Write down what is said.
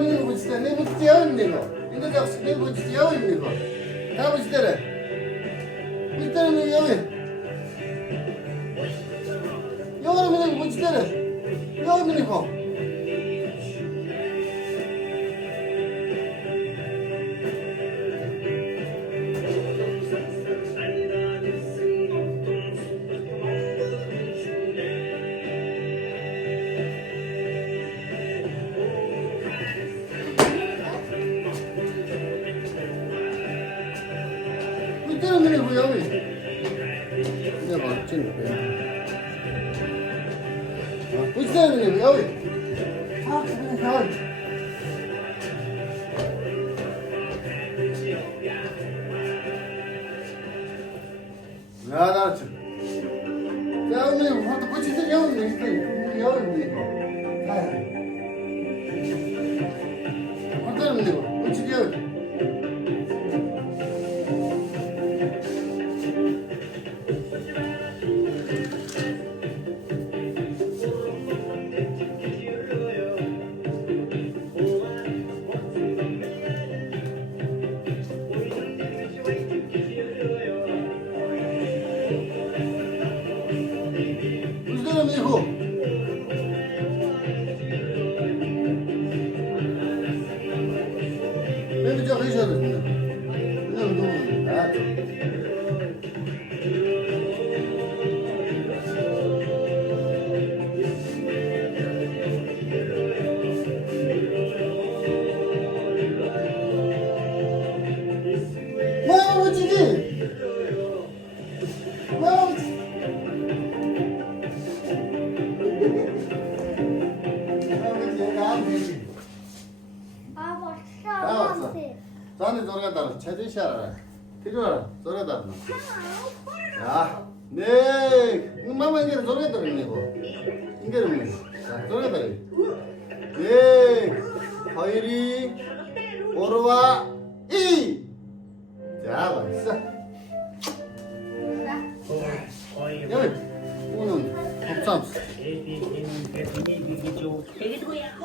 beni bu işte ne bu istiyor ne bu? Ne de ne bu istiyor ne bu? Ne bu istiyor? Bu istiyor ne yok? Yok beni bu istiyor. Yok beni bu. 이때는 그래 뭐야 왜? 내가 맞지? 이때는 그래 뭐야 왜? 아 그래 가. 야 나지. 야 오늘 화도 붙이지 야 오늘 이거 야 오늘 이거. 아야. 어떤 이거 붙이지 야. 이거는 이거. 왜 저기 해줘야 되냐? 그냥 누구? 아. 뭐 어찌지? 뭐 어찌? 자네 저러다 체지샤라 필요하라 저러다 야, 네, 엄마만 이게 저러다 그러네고 인게는 자 저러다 네, 허일이 오르와 이 자, 왔어 여기 오늘 곱삼 Ele pediu.